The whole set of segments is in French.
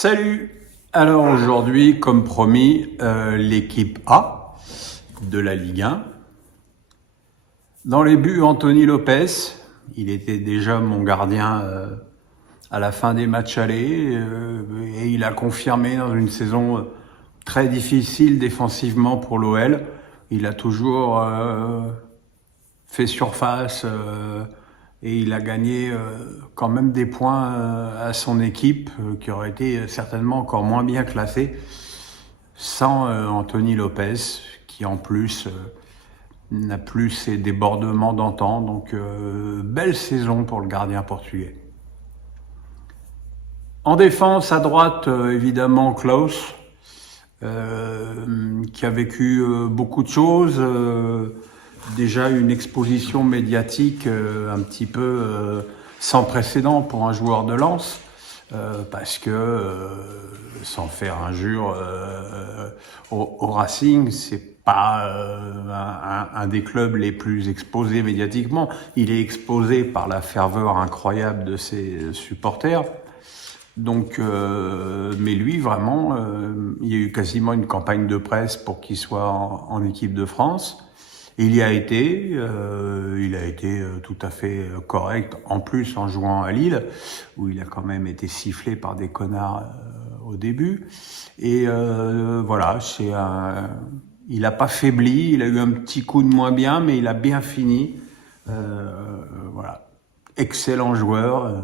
Salut! Alors aujourd'hui, comme promis, l'équipe A de la Ligue 1. Dans les buts, Anthony Lopez. Il était déjà mon gardien à la fin des matchs allés et il a confirmé dans une saison très difficile défensivement pour l'OL. Il a toujours fait surface et il a gagné quand même des points à son équipe qui aurait été certainement encore moins bien classée sans Anthony Lopez qui en plus n'a plus ses débordements d'antan. Donc belle saison pour le gardien portugais. En défense, à droite, évidemment, Klaus, qui a vécu beaucoup de choses. Déjà une exposition médiatique un petit peu sans précédent pour un joueur de Lens, parce que, sans faire injure au Racing, c'est pas un des clubs les plus exposés médiatiquement. Il est exposé par la ferveur incroyable de ses supporters. Donc, mais lui, vraiment, il y a eu quasiment une campagne de presse pour qu'il soit en équipe de France. Et il a été tout à fait correct, en plus en jouant à Lille, où il a quand même été sifflé par des connards au début. Et voilà, il n'a pas faibli, il a eu un petit coup de moins bien, mais il a bien fini. Voilà, excellent joueur.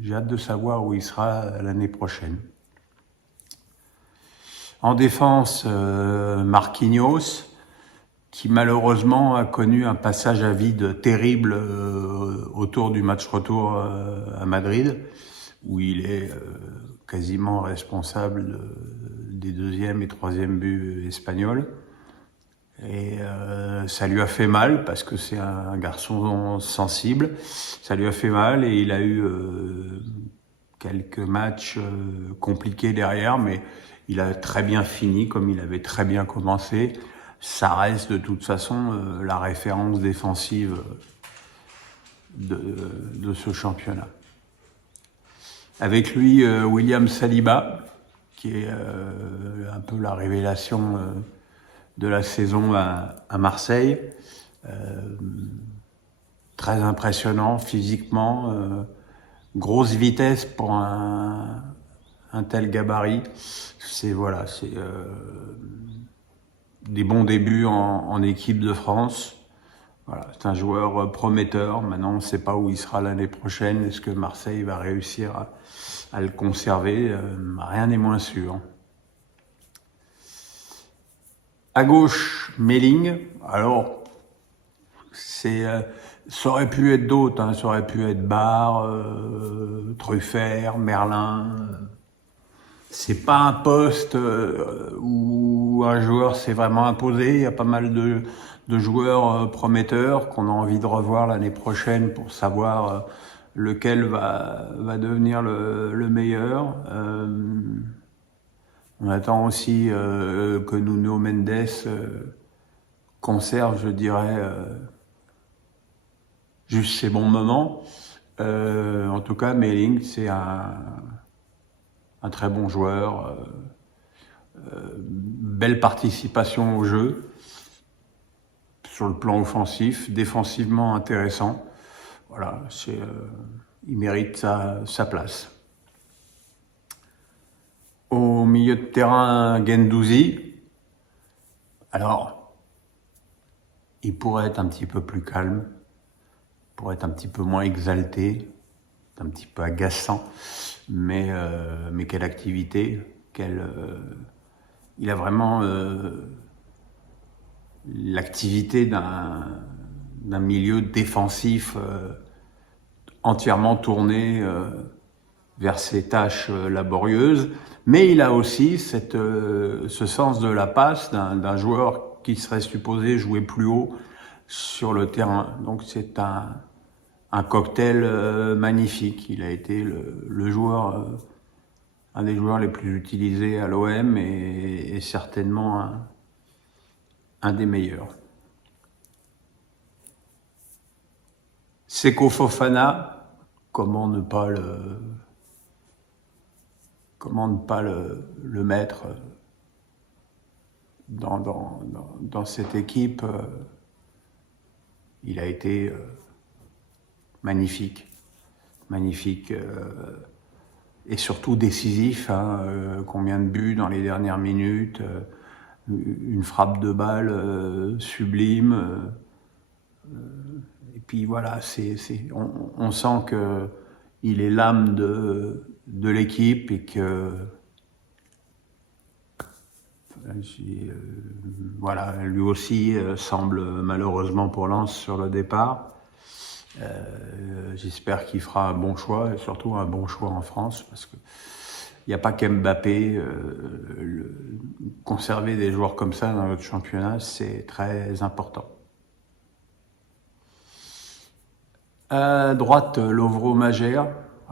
J'ai hâte de savoir où il sera l'année prochaine. En défense, Marquinhos, qui malheureusement a connu un passage à vide terrible autour du match retour à Madrid, où il est quasiment responsable des deuxième et troisième buts espagnols. Et ça lui a fait mal parce que c'est un garçon sensible. Ça lui a fait mal et il a eu quelques matchs compliqués derrière, mais il a très bien fini comme il avait très bien commencé. Ça reste de toute façon la référence défensive de ce championnat. Avec lui, William Saliba, qui est un peu la révélation de la saison à Marseille. Très impressionnant physiquement, grosse vitesse pour un tel gabarit. C'est des bons débuts en équipe de France. Voilà, c'est un joueur prometteur. Maintenant, on ne sait pas où il sera l'année prochaine. Est-ce que Marseille va réussir à le conserver? Rien n'est moins sûr. À gauche, Méling. Alors, ça aurait pu être d'autres, hein. Ça aurait pu être Barre, Truffert, Merlin. C'est pas un poste où un joueur s'est vraiment imposé. Il y a pas mal de joueurs prometteurs qu'on a envie de revoir l'année prochaine pour savoir lequel va devenir le meilleur. On attend aussi que Nuno Mendes conserve, je dirais, juste ses bons moments. En tout cas, Méling, c'est un très bon joueur. Belle participation au jeu, sur le plan offensif, défensivement intéressant. Voilà, il mérite sa place. Au milieu de terrain, Guendouzi. Alors, il pourrait être un petit peu plus calme, pourrait être un petit peu moins exalté, un petit peu agaçant, mais quelle activité, il a vraiment l'activité d'un milieu défensif entièrement tourné vers ses tâches laborieuses, mais il a aussi ce sens de la passe d'un joueur qui serait supposé jouer plus haut sur le terrain. Donc c'est un cocktail magnifique. Il a été le joueur, un des joueurs les plus utilisés à l'OM et certainement un des meilleurs. Seko Fofana, comment ne pas comment ne pas le mettre dans cette équipe. Il a été magnifique, et surtout décisif. Combien de buts dans les dernières minutes, une frappe de balle sublime. Et puis voilà, on sent que il est l'âme de l'équipe et que voilà, lui aussi semble malheureusement pour Lens sur le départ. J'espère qu'il fera un bon choix et surtout un bon choix en France parce que il n'y a pas qu'Mbappé. Conserver des joueurs comme ça dans notre championnat, c'est très important. À droite, Lovro Majer.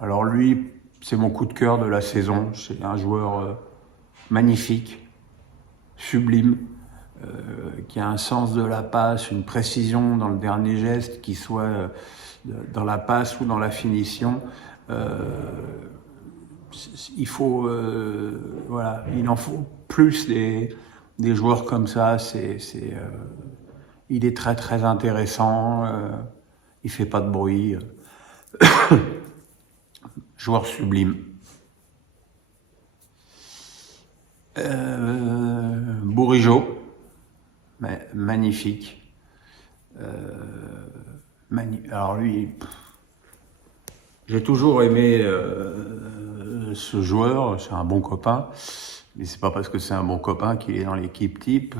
Alors lui, c'est mon coup de cœur de la saison. C'est un joueur magnifique, sublime, qui a un sens de la passe, une précision dans le dernier geste, qui soit dans la passe ou dans la finition. Il faut, voilà, il en faut plus des joueurs comme ça. Il est très très intéressant. Il fait pas de bruit. Joueur sublime. Bourigeaud, magnifique. Alors lui, j'ai toujours aimé ce joueur. C'est un bon copain, mais c'est pas parce que c'est un bon copain qu'il est dans l'équipe type.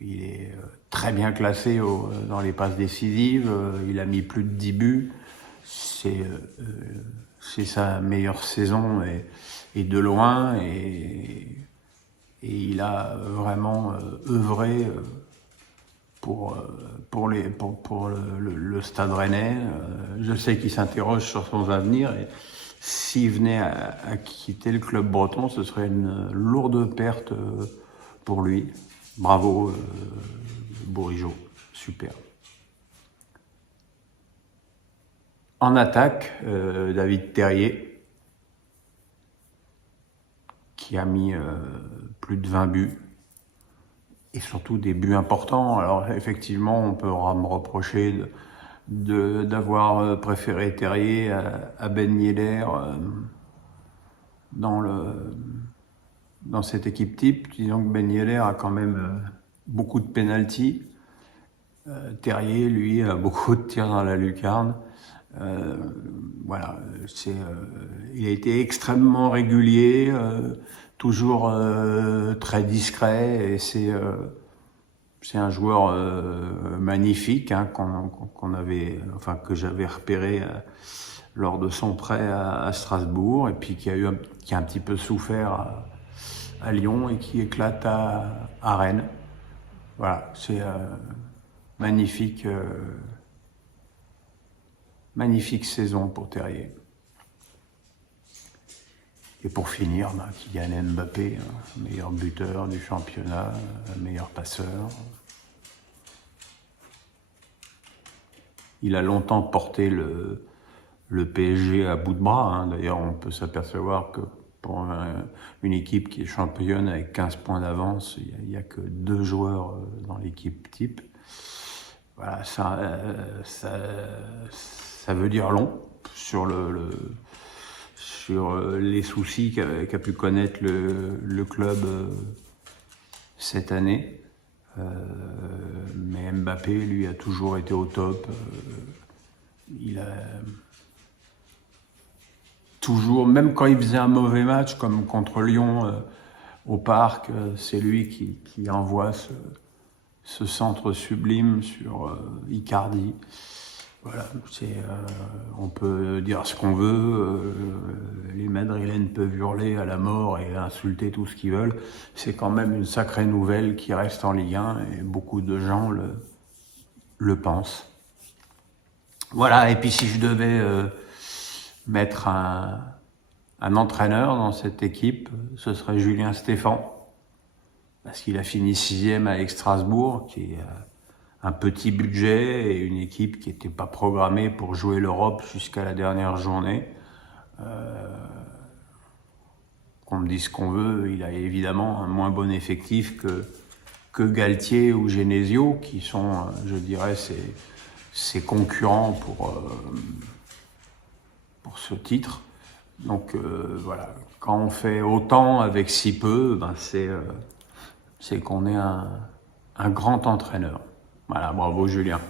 Il est très bien classé dans les passes décisives. Il a mis plus de 10 buts. C'est sa meilleure saison et de loin. Et il a vraiment œuvré pour le Stade Rennais. Je sais qu'il s'interroge sur son avenir. Et s'il venait à quitter le club breton, ce serait une lourde perte pour lui. Bravo, Bourigeaud, super. En attaque, David Terrier, qui a mis plus de 20 buts, et surtout des buts importants. Alors effectivement, on peut me reprocher d'avoir préféré Terrier à Ben Yedder dans cette équipe type. Disons que Ben Yedder a quand même beaucoup de pénaltys. Terrier, lui, a beaucoup de tirs dans la lucarne. Voilà, il a été extrêmement régulier, toujours très discret, et c'est un joueur magnifique que j'avais repéré lors de son prêt à Strasbourg, et puis qui a un petit peu souffert à Lyon et qui éclate à Rennes. Voilà, c'est magnifique. Magnifique saison pour Terrier. Et pour finir, Kylian Mbappé, meilleur buteur du championnat, meilleur passeur. Il a longtemps porté le PSG à bout de bras. D'ailleurs, on peut s'apercevoir que pour une équipe qui est championne avec 15 points d'avance, il n'y a que 2 joueurs dans l'équipe type. Voilà, ça veut dire long sur les soucis qu'a pu connaître le club cette année. Mais Mbappé, lui, a toujours été au top. Il a toujours, même quand il faisait un mauvais match, comme contre Lyon au Parc, c'est lui qui envoie ce centre sublime sur Icardi. Voilà, on peut dire ce qu'on veut, les Madrilènes peuvent hurler à la mort et insulter tout ce qu'ils veulent. C'est quand même une sacrée nouvelle qui reste en Ligue 1 et beaucoup de gens le pensent. Voilà, et puis si je devais mettre un entraîneur dans cette équipe, ce serait Julien Stéphan, parce qu'il a fini 6e avec Strasbourg, qui est un petit budget et une équipe qui n'était pas programmée pour jouer l'Europe jusqu'à la dernière journée. Qu'on me dise ce qu'on veut, il a évidemment un moins bon effectif que Galtier ou Genesio, qui sont, je dirais, ses concurrents pour ce titre. Donc voilà, quand on fait autant avec si peu, ben c'est qu'on est un grand entraîneur. Voilà, bravo Julien.